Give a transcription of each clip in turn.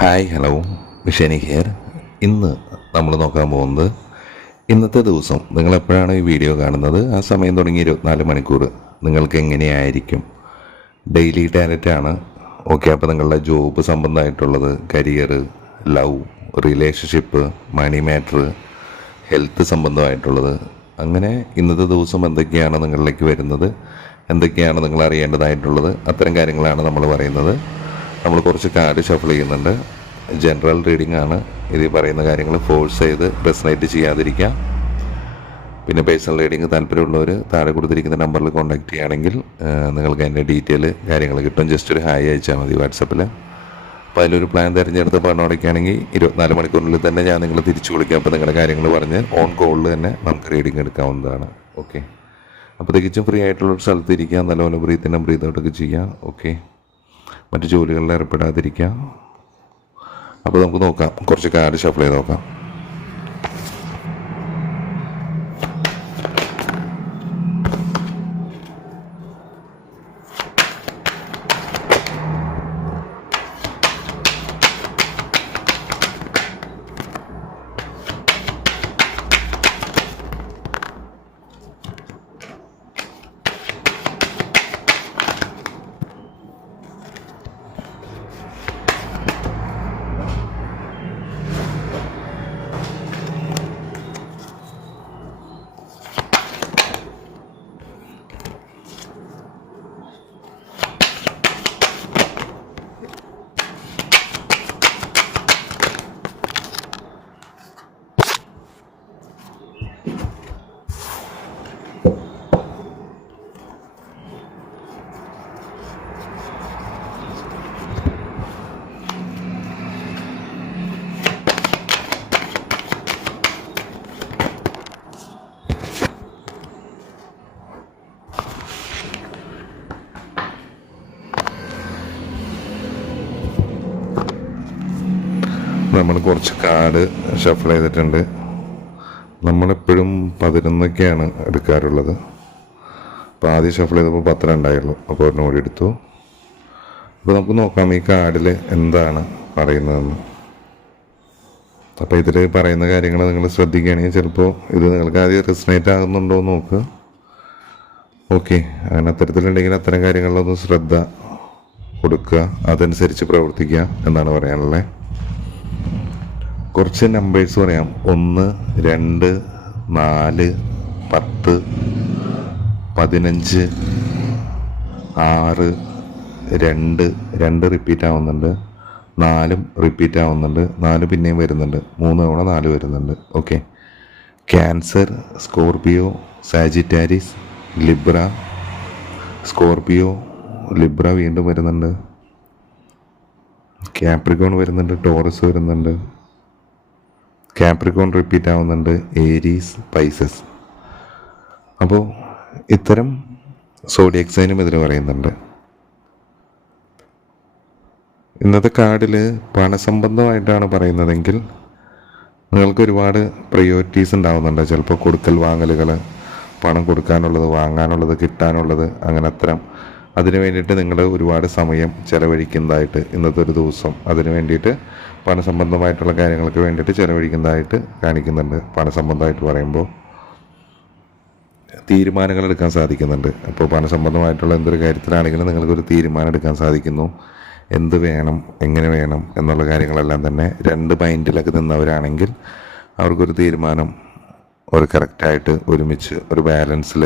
Hi hello മിഷനി here. ഇന്ന് നമ്മൾ നോക്കാൻ പോകുന്നത് ഇന്നത്തെ ദിവസം നിങ്ങൾ എപ്പോഴാണ് ഈ വീഡിയോ കാണുന്നത് ആ സമയം തുടങ്ങി 24 മണിക്കൂർ നിങ്ങൾക്ക് എങ്ങനെയായിരിക്കും ഡെയിലി ടാർഗറ്റാണ്. ഓക്കെ, അപ്പോൾ നിങ്ങളുടെ ജോബ് സംബന്ധമായിട്ടുള്ളത്, കരിയർ, ലവ്, റിലേഷൻഷിപ്പ്, മണി മാറ്റർ, ഹെൽത്ത് സംബന്ധമായിട്ടുള്ളത്, അങ്ങനെ ഇന്നത്തെ ദിവസം എന്തൊക്കെയാണ് നിങ്ങളിലേക്ക് വരുന്നത്, എന്തൊക്കെയാണ് നിങ്ങൾ അറിയേണ്ടതായിട്ടുള്ളത്, അത്തരം കാര്യങ്ങളാണ് നമ്മൾ പറയുന്നത്. നമ്മൾ കുറച്ച് കാർഡ് ഷഫിൾ ചെയ്യുന്നുണ്ട്. ജനറൽ റീഡിംഗ് ആണ്. ഇത് പറയുന്ന കാര്യങ്ങൾ ഫോഴ്സ് ചെയ്ത് റെസനേറ്റ് ചെയ്യാതിരിക്കുക. പിന്നെ പേഴ്സണൽ റീഡിംഗ് താല്പര്യമുള്ളവർ താഴെ കൊടുത്തിരിക്കുന്ന നമ്പറിൽ കോൺടാക്ട് ചെയ്യുകയാണെങ്കിൽ നിങ്ങൾക്ക് അതിൻ്റെ ഡീറ്റെയിൽ കാര്യങ്ങൾ കിട്ടും. ജസ്റ്റ് ഒരു ഹായ് അയച്ചാൽ മതി വാട്സപ്പിൽ. അപ്പോൾ അതിലൊരു പ്ലാൻ തിരഞ്ഞെടുത്ത് പറഞ്ഞോടക്കുകയാണെങ്കിൽ 24 മണിക്കൂറിനുള്ളിൽ തന്നെ ഞാൻ നിങ്ങളെ തിരിച്ചു വിളിക്കാം. അപ്പോൾ നിങ്ങളുടെ കാര്യങ്ങൾ പറഞ്ഞ് ഓൺ കോളിൽ തന്നെ നമുക്ക് റീഡിംഗ് എടുക്കാവുന്നതാണ്. ഓക്കെ, അപ്പോൾ തികച്ചും ഫ്രീ ആയിട്ടുള്ളൊരു സ്ഥലത്ത് ഇരിക്കുക, നല്ലപോലെ ബ്രീത്ത് ഔട്ടൊക്കെ ചെയ്യുക. ഓക്കെ, മറ്റു ജോലികളിൽ ഏർപ്പെടാതിരിക്കുക. അപ്പോൾ നമുക്ക് നോക്കാം, കുറച്ച് കാർഡ് ഷഫിൾ ചെയ്ത് നോക്കാം. നമ്മൾ കുറച്ച് കാർഡ് ഷഫിൾ ചെയ്തിട്ടുണ്ട്. നമ്മളെപ്പോഴും 11 എടുക്കാറുള്ളത്. അപ്പോൾ ആദ്യം ഷഫിൾ ചെയ്തപ്പോൾ 10 ഉണ്ടായുള്ളൂ, അപ്പോൾ ഒരെണ്ണം കൂടി എടുത്തു. അപ്പോൾ നമുക്ക് നോക്കാം ഈ കാർഡിൽ എന്താണ് പറയുന്നതെന്ന്. അപ്പോൾ ഇതിൽ പറയുന്ന കാര്യങ്ങൾ നിങ്ങൾ ശ്രദ്ധിക്കുകയാണെങ്കിൽ ചിലപ്പോൾ ഇത് നിങ്ങൾക്ക് ആദ്യം റെസനേറ്റ് ആകുന്നുണ്ടോ എന്ന് നോക്കുക. ഓക്കെ, അങ്ങനെ അത്തരത്തിലുണ്ടെങ്കിൽ അത്തരം കാര്യങ്ങളിലൊന്ന് ശ്രദ്ധ കൊടുക്കുക, അതനുസരിച്ച് പ്രവർത്തിക്കുക എന്നാണ് പറയാനുള്ളത്. കുറച്ച് നമ്പേഴ്സ് പറയാം. 1, 2, 4, 10, 15, 6, 2 റിപ്പീറ്റ് ആവുന്നുണ്ട്, 4 റിപ്പീറ്റ് ആവുന്നുണ്ട്, 4 പിന്നെയും വരുന്നുണ്ട്, 3 തവണ 4 വരുന്നുണ്ട്. Okay, cancer, Scorpio, സാജിറ്റാരിസ്, Libra, Scorpio, Libra വീണ്ടും വരുന്നുണ്ട്, ക്യാപ്രിക്കോൺ വരുന്നുണ്ട്, ടോറസ് വരുന്നുണ്ട്, ക്യാപ്രിക്കോൺ റിപ്പീറ്റ് ആവുന്നുണ്ട്, ഏരീസ്, പൈസസ്. അപ്പോൾ ഇത്തരം സോഡിയക് സൈനും ഇതിൽ പറയുന്നുണ്ട്. ഇന്നത്തെ കാർഡിൽ പണസംബന്ധമായിട്ടാണ് പറയുന്നതെങ്കിൽ നിങ്ങൾക്ക് ഒരുപാട് പ്രയോറിറ്റീസ് ഉണ്ടാവുന്നുണ്ട്. ചിലപ്പോൾ കൊടുക്കൽ വാങ്ങലുകൾ, പണം കൊടുക്കാനുള്ളത്, വാങ്ങാനുള്ളത്, കിട്ടാനുള്ളത്, അങ്ങനെ അത്തരം അതിന് വേണ്ടിയിട്ട് നിങ്ങൾ ഒരുപാട് സമയം ചിലവഴിക്കുന്നതായിട്ട് ഇന്നത്തെ ഒരു ദിവസം അതിന് വേണ്ടിയിട്ട് പണസംബന്ധമായിട്ടുള്ള കാര്യങ്ങൾക്ക് വേണ്ടിയിട്ട് ചിലവഴിക്കുന്നതായിട്ട് കാണിക്കുന്നുണ്ട്. പണസംബന്ധമായിട്ട് പറയുമ്പോൾ തീരുമാനങ്ങൾ എടുക്കാൻ സാധിക്കുന്നുണ്ട്. അപ്പോൾ പണസംബന്ധമായിട്ടുള്ള എന്തൊരു കാര്യത്തിലാണെങ്കിലും നിങ്ങൾക്കൊരു തീരുമാനം എടുക്കാൻ സാധിക്കുന്നു. എന്ത് വേണം, എങ്ങനെ വേണം എന്നുള്ള കാര്യങ്ങളെല്ലാം തന്നെ 2 മൈൻഡിലൊക്കെ നിന്നവരാണെങ്കിൽ അവർക്കൊരു തീരുമാനം ഒരു കറക്റ്റായിട്ട് ഒരുമിച്ച് ഒരു ബാലൻസിൽ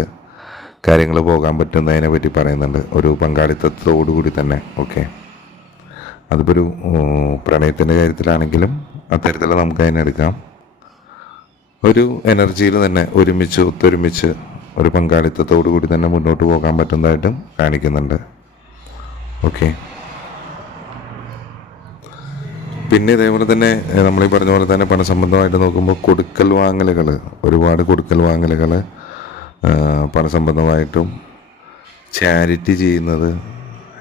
കാര്യങ്ങൾ പോകാൻ പറ്റുന്നതിനെ പറ്റി പറയുന്നുണ്ട്. ഒരു പങ്കാളിത്തത്തോടുകൂടി തന്നെ. ഓക്കെ, അതിപ്പോൾ ഒരു പ്രണയത്തിൻ്റെ കാര്യത്തിലാണെങ്കിലും അത്തരത്തിൽ നമുക്ക് അതിനെടുക്കാം. ഒരു എനർജിയിൽ തന്നെ ഒത്തൊരുമിച്ച് ഒരു പങ്കാളിത്തത്തോടു കൂടി തന്നെ മുന്നോട്ട് പോകാൻ പറ്റുന്നതായിട്ടും കാണിക്കുന്നുണ്ട്. ഓക്കെ, പിന്നെ ഇതേപോലെ തന്നെ നമ്മൾ ഈ പറഞ്ഞ പോലെ തന്നെ പണസംബന്ധമായിട്ട് നോക്കുമ്പോൾ കൊടുക്കൽ വാങ്ങലുകൾ, ഒരുപാട് കൊടുക്കൽ വാങ്ങലുകൾ, പണസംബന്ധമായിട്ടും ചാരിറ്റി ചെയ്യുന്നത്,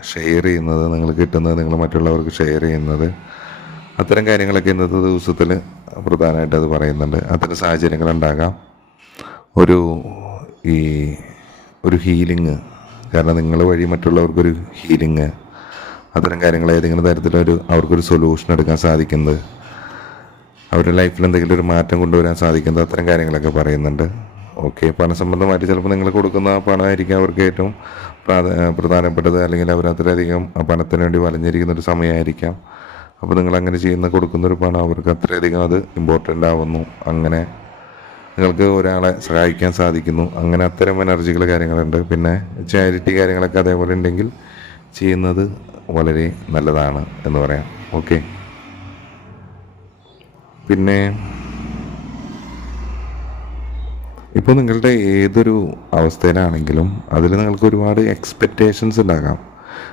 ഷെയർ ചെയ്യുന്നത്, നിങ്ങൾ കിട്ടുന്നത് നിങ്ങൾ മറ്റുള്ളവർക്ക് ഷെയർ ചെയ്യുന്നത്, അത്തരം കാര്യങ്ങളൊക്കെ ഇന്നത്തെ ദിവസത്തിൽ പ്രധാനമായിട്ട് അത് പറയുന്നുണ്ട്. അത്തരം സാഹചര്യങ്ങളുണ്ടാകാം. ഒരു ഹീലിങ്, കാരണം നിങ്ങൾ വഴി മറ്റുള്ളവർക്കൊരു ഹീലിങ്, അത്തരം കാര്യങ്ങൾ ഏതെങ്കിലും തരത്തിലൊരു അവർക്കൊരു സൊല്യൂഷൻ എടുക്കാൻ സാധിക്കുന്നത്, അവരുടെ ലൈഫിൽ എന്തെങ്കിലും ഒരു മാറ്റം കൊണ്ടുവരാൻ സാധിക്കുന്നത്, അത്തരം കാര്യങ്ങളൊക്കെ പറയുന്നുണ്ട്. ഓക്കെ, പണസംബന്ധമായിട്ട് ചിലപ്പോൾ നിങ്ങൾ കൊടുക്കുന്ന പണമായിരിക്കും അവർക്ക് ഏറ്റവും പ്രധാനപ്പെട്ടത്, അല്ലെങ്കിൽ അവരത്രയധികം പണത്തിന് വേണ്ടി വലഞ്ഞിരിക്കുന്നൊരു സമയമായിരിക്കാം. അപ്പോൾ നിങ്ങളങ്ങനെ കൊടുക്കുന്നൊരു പണം അവർക്ക് അത്രയധികം അത് ഇമ്പോർട്ടൻ്റ് ആവുന്നു. അങ്ങനെ നിങ്ങൾക്ക് ഒരാളെ സഹായിക്കാൻ സാധിക്കുന്നു. അങ്ങനെ അത്തരം എനർജികൾ കാര്യങ്ങളുണ്ട്. പിന്നെ ചാരിറ്റി കാര്യങ്ങളൊക്കെ അതേപോലെ ഉണ്ടെങ്കിൽ ചെയ്യുന്നത് വളരെ നല്ലതാണ് എന്ന് പറയാം. ഓക്കെ, പിന്നെ ഇപ്പോൾ നിങ്ങളുടെ ഏതൊരു അവസ്ഥയിലാണെങ്കിലും അതിൽ നിങ്ങൾക്ക് ഒരുപാട് എക്സ്പെക്റ്റേഷൻസ് ഉണ്ടാകാം.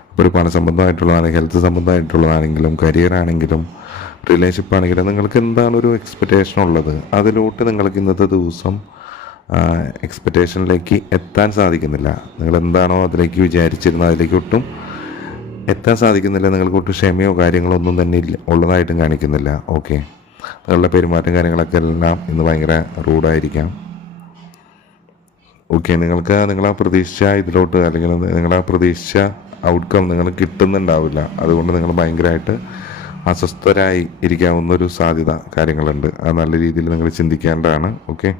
ഇപ്പോൾ ഒരു പണസംബന്ധമായിട്ടുള്ളതാണെങ്കിലും ഹെൽത്ത് സംബന്ധമായിട്ടുള്ളതാണെങ്കിലും കരിയർ ആണെങ്കിലും റിലേഷൻഷിപ്പ് ആണെങ്കിലും നിങ്ങൾക്ക് എന്താണ് ഒരു എക്സ്പെക്റ്റേഷൻ ഉള്ളത്, അതിലോട്ട് നിങ്ങൾക്ക് ഇന്നത്തെ ദിവസം എക്സ്പെക്റ്റേഷനിലേക്ക് എത്താൻ സാധിക്കുന്നില്ല. നിങ്ങൾ എന്താണോ അതിലേക്ക് വിചാരിച്ചിരുന്നത് അതിലേക്ക് ഒട്ടും എത്താൻ സാധിക്കുന്നില്ല. നിങ്ങൾക്ക് ഒട്ടും ക്ഷമയോ കാര്യങ്ങളോ ഒന്നും തന്നെ ഉള്ളതായിട്ടും കാണിക്കുന്നില്ല. ഓക്കെ, നിങ്ങളുടെ പെരുമാറ്റം കാര്യങ്ങളൊക്കെ എല്ലാം ഇന്ന് ഭയങ്കര റൂഡായിരിക്കാം. ഓക്കെ, നിങ്ങളാ പ്രതീക്ഷിച്ച ഇതിലോട്ട് അല്ലെങ്കിൽ നിങ്ങളാ പ്രതീക്ഷിച്ച ഔട്ട്കം നിങ്ങൾ കിട്ടുന്നുണ്ടാവില്ല. അതുകൊണ്ട് നിങ്ങൾ ഭയങ്കരമായിട്ട് അസ്വസ്ഥരായി ഇരിക്കാവുന്നൊരു സാധ്യത കാര്യങ്ങളുണ്ട്. അത് നല്ല രീതിയിൽ നിങ്ങൾ ചിന്തിക്കേണ്ടതാണ്. ഓക്കെ,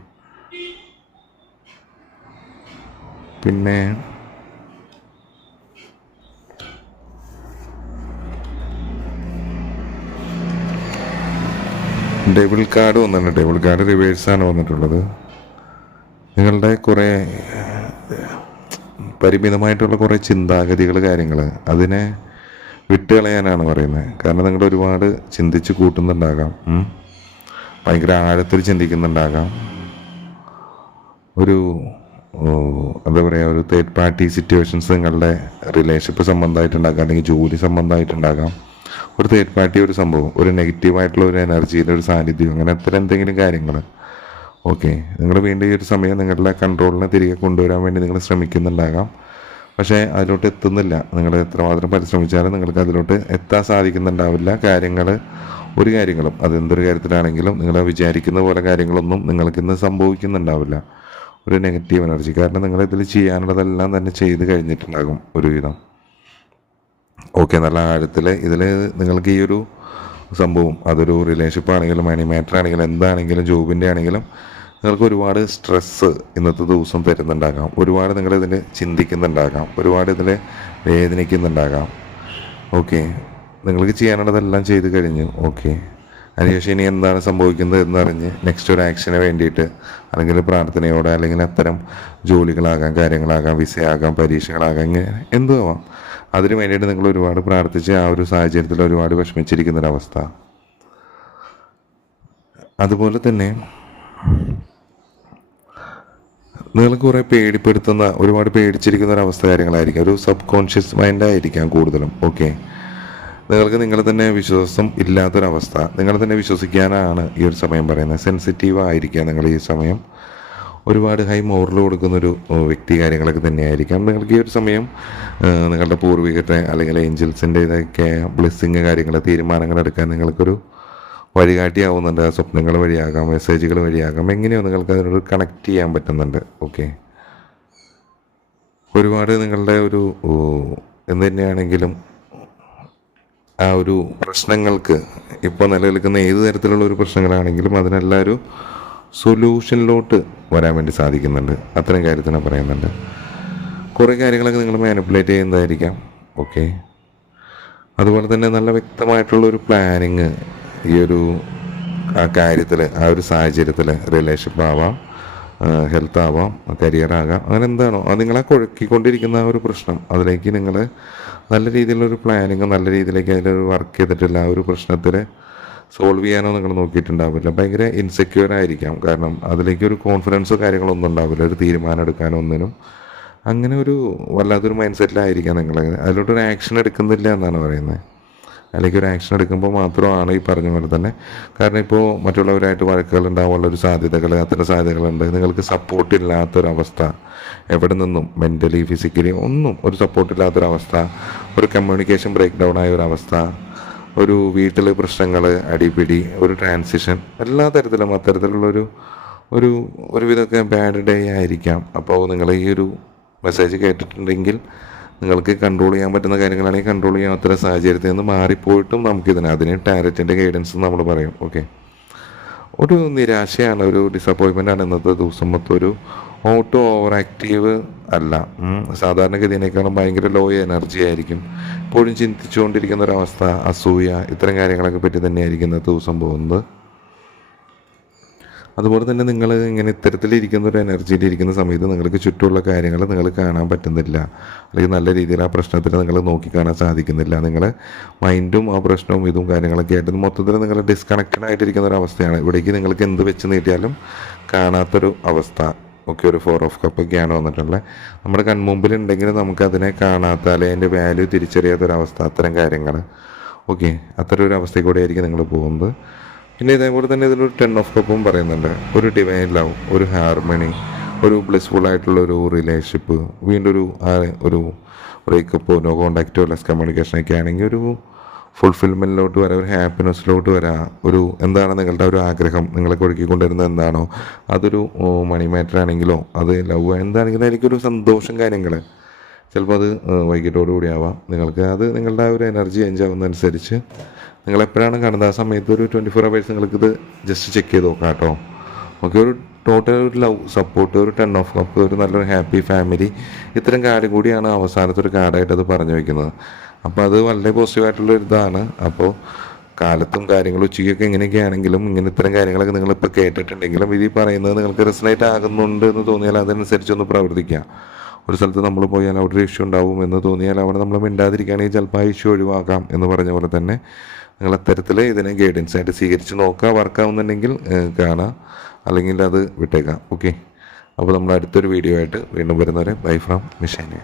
പിന്നെ ഡെബിൾ കാർഡ് വന്നിട്ടുണ്ട്. ഡെബിൾ കാർഡ് റിവേഴ്സാണ് വന്നിട്ടുള്ളത്. നിങ്ങളുടെ കുറേ പരിമിതമായിട്ടുള്ള കുറേ ചിന്താഗതികൾ കാര്യങ്ങൾ അതിനെ വിട്ടുകളയാനാണ് പറയുന്നത്. കാരണം നിങ്ങൾ ഒരുപാട് ചിന്തിച്ച് കൂട്ടുന്നുണ്ടാകാം, ഭയങ്കര ആഴത്തിൽ ചിന്തിക്കുന്നുണ്ടാകാം. ഒരു എന്താ പറയുക, ഒരു തേർഡ് പാർട്ടി സിറ്റുവേഷൻസ് നിങ്ങളുടെ റിലേഷൻഷിപ്പ് സംബന്ധമായിട്ടുണ്ടാകാം, അല്ലെങ്കിൽ ജോലി സംബന്ധമായിട്ടുണ്ടാകാം. ഒരു തേർഡ് പാർട്ടി ഒരു സംഭവം, ഒരു നെഗറ്റീവായിട്ടുള്ള ഒരു എനർജിയുടെ ഒരു സാന്നിധ്യം, അങ്ങനെ അത്ര എന്തെങ്കിലും കാര്യങ്ങൾ. ഓക്കെ, നിങ്ങൾ വീണ്ടും ഈ ഒരു സമയം നിങ്ങളുടെ കൺട്രോളിനെ തിരികെ കൊണ്ടുവരാൻ വേണ്ടി നിങ്ങൾ ശ്രമിക്കുന്നുണ്ടാകാം. പക്ഷേ അതിലോട്ട് എത്തുന്നില്ല. നിങ്ങൾ എത്രമാത്രം പരിശ്രമിച്ചാലും നിങ്ങൾക്ക് അതിലോട്ട് എത്താൻ സാധിക്കുന്നുണ്ടാവില്ല. ഒരു കാര്യങ്ങളും അതെന്തൊരു കാര്യത്തിലാണെങ്കിലും നിങ്ങൾ വിചാരിക്കുന്ന പോലെ കാര്യങ്ങളൊന്നും നിങ്ങൾക്കിന്ന് സംഭവിക്കുന്നുണ്ടാവില്ല. ഒരു നെഗറ്റീവ് എനർജി. കാരണം നിങ്ങളിതിൽ ചെയ്യാനുള്ളതെല്ലാം തന്നെ ചെയ്ത് കഴിഞ്ഞിട്ടുണ്ടാകും ഒരുവിധം. ഓക്കെ, നല്ല ആഴത്തിൽ ഇതിൽ നിങ്ങൾക്ക് ഈ ഒരു സംഭവം, അതൊരു റിലേഷൻഷിപ്പ് ആണെങ്കിലും മണി മാറ്റർ ആണെങ്കിലും എന്താണെങ്കിലും ജോബിൻ്റെ ആണെങ്കിലും നിങ്ങൾക്ക് ഒരുപാട് സ്ട്രെസ്സ് ഇന്നത്തെ ദിവസം തരുന്നുണ്ടാകാം. ഒരുപാട് നിങ്ങളിതിൽ ചിന്തിക്കുന്നുണ്ടാകാം, ഒരുപാട് ഇതിൽ വേദനിക്കുന്നുണ്ടാകാം. ഓക്കെ, നിങ്ങൾക്ക് ചെയ്യാനുള്ളതെല്ലാം ചെയ്ത് കഴിഞ്ഞു. ഓക്കെ, അതിനുശേഷം ഇനി എന്താണ് സംഭവിക്കുന്നത് എന്നറിഞ്ഞ് നെക്സ്റ്റ് ഒരു ആക്ഷന് വേണ്ടിയിട്ട്, അല്ലെങ്കിൽ പ്രാർത്ഥനയോടെ, അല്ലെങ്കിൽ അത്തരം ജോലികളാകാം, കാര്യങ്ങളാകാം, വിസയാകാം, പരീക്ഷകളാകാം, ഇങ്ങനെ എന്തും ആവാം, അതിന് വേണ്ടിയിട്ട് നിങ്ങൾ ഒരുപാട് പ്രാർത്ഥിച്ച് ആ ഒരു സാഹചര്യത്തിൽ ഒരുപാട് വിഷമിച്ചിരിക്കുന്നൊരവസ്ഥ. അതുപോലെ തന്നെ നിങ്ങൾ കുറേ പേടിപ്പെടുത്തുന്ന, ഒരുപാട് പേടിച്ചിരിക്കുന്ന ഒരവസ്ഥ കാര്യങ്ങളായിരിക്കും. ഒരു സബ് കോൺഷ്യസ് മൈൻഡായിരിക്കാം കൂടുതലും. ഓക്കെ, നിങ്ങൾക്ക് നിങ്ങളെ തന്നെ വിശ്വാസം ഇല്ലാത്തൊരവസ്ഥ, നിങ്ങളെ തന്നെ വിശ്വസിക്കാനാണ് ഈ ഒരു സമയം പറയുന്നത്. സെൻസിറ്റീവ് ആയിരിക്കാം നിങ്ങൾ ഈ സമയം. ഒരുപാട് ഹൈ മോറൽ കൊടുക്കുന്നൊരു വ്യക്തി കാര്യങ്ങളൊക്കെ തന്നെയായിരിക്കാം. നിങ്ങൾക്ക് ഈ ഒരു സമയം നിങ്ങളുടെ പൂർവികത്തെ അല്ലെങ്കിൽ ഏഞ്ചൽസിൻ്റെ ഇതൊക്കെ ബ്ലെസ്സിങ് കാര്യങ്ങൾ, തീരുമാനങ്ങൾ എടുക്കാൻ നിങ്ങൾക്കൊരു വഴികാട്ടിയാവുന്നുണ്ട്. സ്വപ്നങ്ങൾ വഴിയാകാം, മെസ്സേജുകൾ വഴിയാകാം, എങ്ങനെയോ നിങ്ങൾക്ക് അതിനോട് കണക്ട് ചെയ്യാൻ പറ്റുന്നുണ്ട്. ഓക്കെ, ഒരുപാട് നിങ്ങളുടെ ഒരു എന്ത് തന്നെയാണെങ്കിലും ആ ഒരു പ്രശ്നങ്ങൾക്ക്, ഇപ്പോൾ നിലനിൽക്കുന്ന ഏത് തരത്തിലുള്ള ഒരു പ്രശ്നങ്ങളാണെങ്കിലും അതിനെല്ലാം ഒരു സൊല്യൂഷനിലോട്ട് വരാൻ വേണ്ടി സാധിക്കുന്നുണ്ട്. അത്തരം കാര്യത്തിനെ പറയുന്നുണ്ട്. കുറേ കാര്യങ്ങളൊക്കെ നിങ്ങൾ മാനിപ്പുലേറ്റ് ചെയ്യുന്നതായിരിക്കാം. ഓക്കെ, അതുപോലെ തന്നെ നല്ല വ്യക്തമായിട്ടുള്ളൊരു പ്ലാനിങ് ഈ ഒരു ആ കാര്യത്തിൽ, ആ ഒരു സാഹചര്യത്തിൽ, റിലേഷൻഷിപ്പ് ആവാം, ഹെൽത്ത് ആവാം, കരിയർ ആകാം, അങ്ങനെ എന്താണോ അത് നിങ്ങളെ കുഴക്കിക്കൊണ്ടിരിക്കുന്ന ആ ഒരു പ്രശ്നം, അതിലേക്ക് നിങ്ങൾ നല്ല രീതിയിലുള്ളൊരു പ്ലാനിങ്, നല്ല രീതിയിലേക്ക് അതിലൊരു വർക്ക് ചെയ്തിട്ടില്ല ആ ഒരു പ്രശ്നത്തിൽ സോൾവ് ചെയ്യാനോ നിങ്ങൾ നോക്കിയിട്ടുണ്ടാവില്ല. ഭയങ്കര ഇൻസെക്യൂർ ആയിരിക്കാം. കാരണം അതിലേക്കൊരു കോൺഫിഡൻസോ കാര്യങ്ങളൊന്നും ഉണ്ടാവില്ല, ഒരു തീരുമാനം എടുക്കാനോ ഒന്നിനും. അങ്ങനെ ഒരു വല്ലാത്തൊരു മൈൻഡ് സെറ്റിലായിരിക്കാം നിങ്ങൾ. അതിലോട്ടൊരു ആക്ഷൻ എടുക്കുന്നില്ല എന്നാണ് പറയുന്നത്. അല്ലെങ്കിൽ ഒരു ആക്ഷൻ എടുക്കുമ്പോൾ മാത്രമാണ് ഈ പറഞ്ഞ പോലെ തന്നെ. കാരണം ഇപ്പോൾ മറ്റുള്ളവരായിട്ട് വഴക്കുകൾ ഉണ്ടാവാനുള്ളൊരു സാധ്യതകൾ, അത്തരം സാധ്യതകളുണ്ട്. നിങ്ങൾക്ക് സപ്പോർട്ടില്ലാത്തൊരവസ്ഥ, എവിടെ നിന്നും മെൻ്റലി ഫിസിക്കലി ഒന്നും ഒരു സപ്പോർട്ടില്ലാത്തൊരവസ്ഥ, ഒരു കമ്മ്യൂണിക്കേഷൻ ബ്രേക്ക് ഡൗൺ ആയ ഒരവസ്ഥ, ഒരു വീട്ടിൽ പ്രശ്നങ്ങൾ, അടിപിടി, ഒരു ട്രാൻസിഷൻ, എല്ലാ തരത്തിലും ഒരുവിധമൊക്കെ ബാഡ് ഡേ ആയിരിക്കാം. അപ്പോൾ നിങ്ങൾ ഈ ഒരു മെസ്സേജ് കേട്ടിട്ടുണ്ടെങ്കിൽ നിങ്ങൾക്ക് കൺട്രോൾ ചെയ്യാൻ പറ്റുന്ന കാര്യങ്ങളാണെങ്കിൽ കൺട്രോൾ ചെയ്യാത്ത സാഹചര്യത്തിൽ നിന്ന് മാറിപ്പോയിട്ടും അതിന് ടാരറ്റിൻ്റെ ഗൈഡൻസ് നമ്മൾ പറയും. ഓക്കെ, ഒരു നിരാശയാണ്, ഒരു ഡിസപ്പോയിൻമെൻ്റാണ് ഇന്നത്തെ ദിവസം മൊത്തം. ഒരു ഓവർ ആക്റ്റീവ് അല്ല, സാധാരണഗതിയേക്കാളും ഭയങ്കര ലോ എനർജി ആയിരിക്കും. എപ്പോഴും ചിന്തിച്ചുകൊണ്ടിരിക്കുന്ന ഒരവസ്ഥ, അസൂയ, ഇത്തരം കാര്യങ്ങളൊക്കെ പറ്റി തന്നെയായിരിക്കും ഇന്നത്തെ ദിവസം പോകുന്നത്. അതുപോലെ തന്നെ നിങ്ങൾ ഇങ്ങനെ ഇത്തരത്തിലിരിക്കുന്ന ഒരു എനർജിയിലിരിക്കുന്ന സമയത്ത് നിങ്ങൾക്ക് ചുറ്റുമുള്ള കാര്യങ്ങൾ നിങ്ങൾ കാണാൻ പറ്റുന്നില്ല, അല്ലെങ്കിൽ നല്ല രീതിയിൽ ആ പ്രശ്നത്തിൽ നിങ്ങൾ നോക്കിക്കാണാൻ സാധിക്കുന്നില്ല. നിങ്ങളെ മൈൻഡും ആ പ്രശ്നവും ഇതും കാര്യങ്ങളൊക്കെ ആയിട്ട് മൊത്തത്തിൽ നിങ്ങൾ ഡിസ്കണക്റ്റഡ് ആയിട്ടിരിക്കുന്ന ഒരു അവസ്ഥയാണ്. ഇവിടേക്ക് നിങ്ങൾക്ക് എന്ത് വെച്ച് നീട്ടിയാലും കാണാത്തൊരു അവസ്ഥ. ഒക്കെ ഒരു 4 ഓഫ് കപ്പ് ഒക്കെയാണ് വന്നിട്ടുള്ളത്. നമ്മുടെ കൺമുമ്പിലുണ്ടെങ്കിൽ നമുക്കതിനെ കാണാത്ത, അല്ലെങ്കിൽ അതിൻ്റെ വാല്യൂ തിരിച്ചറിയാത്തൊരവസ്ഥ, അത്തരം കാര്യങ്ങൾ. ഓക്കെ, അത്തരം ഒരു അവസ്ഥയിൽ കൂടെ ആയിരിക്കും നിങ്ങൾ പോകുന്നത്. പിന്നെ ഇതേപോലെ തന്നെ ഇതിലൊരു 10 ഓഫ് കപ്പും പറയുന്നുണ്ട്. ഒരു ഡിവൈൻ ലവ്, ഒരു ഹാർമണി, ഒരു ബ്ലിസ്ഫുൾ ആയിട്ടുള്ള ഒരു റിലേഷൻഷിപ്പ്, വീണ്ടും ഒരു ബ്രേക്കപ്പോ നോ കോണ്ടാക്റ്റോ ലെസ് കമ്മ്യൂണിക്കേഷനൊക്കെ ആണെങ്കിൽ ഒരു ഫുൾഫിൽമെൻറ്റിലോട്ട് വരാം, ഒരു ഹാപ്പിനെസ്സിലോട്ട് വരാം. എന്താണ് നിങ്ങളുടെ ഒരു ആഗ്രഹം, നിങ്ങളെ ഒഴുക്കിക്കൊണ്ടിരുന്നത് എന്താണോ, അതൊരു മണി മാറ്റർ ആണെങ്കിലോ അത് ലവ് എന്താണെങ്കിലും എനിക്കൊരു സന്തോഷം കാര്യങ്ങൾ ചിലപ്പോൾ അത് വൈകിട്ടോടുകൂടി ആവാം. നിങ്ങളുടെ ആ ഒരു എനർജി ചേഞ്ച് ആവുന്നതനുസരിച്ച് നിങ്ങളെപ്പോഴാണ് കാണുന്നത് ആ സമയത്ത് ഒരു 24 hours നിങ്ങൾക്കിത് ജസ്റ്റ് ചെക്ക് ചെയ്ത് നോക്കാം കേട്ടോ. ഓക്കെ, ഒരു ടോട്ടൽ ഒരു ലവ്, സപ്പോർട്ട്, ഒരു 10 ഓഫ് കപ്പ്, ഒരു നല്ലൊരു ഹാപ്പി ഫാമിലി, ഇത്തരം കാര്യം കൂടിയാണ് അവസാനത്തെ ഒരു കാർഡായിട്ട് അത് പറഞ്ഞു വയ്ക്കുന്നത്. അപ്പോൾ അത് വളരെ പോസിറ്റീവായിട്ടുള്ള ഇതാണ്. അപ്പോൾ കാലത്തും കാര്യങ്ങളും ഉച്ചയ്ക്കൊക്കെ എങ്ങനെയൊക്കെ ആണെങ്കിലും ഇത്തരം കാര്യങ്ങളൊക്കെ നിങ്ങളിപ്പോൾ കേട്ടിട്ടുണ്ടെങ്കിലും ഇത് പറയുന്നത് നിങ്ങൾക്ക് റെസണേറ്റ് ആകുന്നുണ്ട് എന്ന് തോന്നിയാൽ അതനുസരിച്ചൊന്ന് പ്രവർത്തിക്കുക. ഒരു സ്ഥലത്ത് നമ്മൾ പോയാൽ അവിടെ ഒരു ഇഷ്യൂ ഉണ്ടാവും എന്ന് തോന്നിയാൽ അവിടെ നമ്മൾ മിണ്ടാതിരിക്കുകയാണെങ്കിൽ ചിലപ്പോൾ ആ ഇഷ്യൂ ഒഴിവാക്കാം എന്ന് പറഞ്ഞ പോലെ തന്നെ നിങ്ങൾ അത്തരത്തിൽ ഇതിനെ ഗൈഡൻസ് ആയിട്ട് സ്വീകരിച്ച് നോക്കുക. വർക്കാവുന്നുണ്ടെങ്കിൽ കാണുക, അല്ലെങ്കിൽ അത് വിട്ടേക്കാം. ഓക്കെ, അപ്പോൾ നമ്മൾ അടുത്തൊരു വീഡിയോ ആയിട്ട് വീണ്ടും വരുന്നവരെ ബൈ ഫ്രം മിഷേനെ.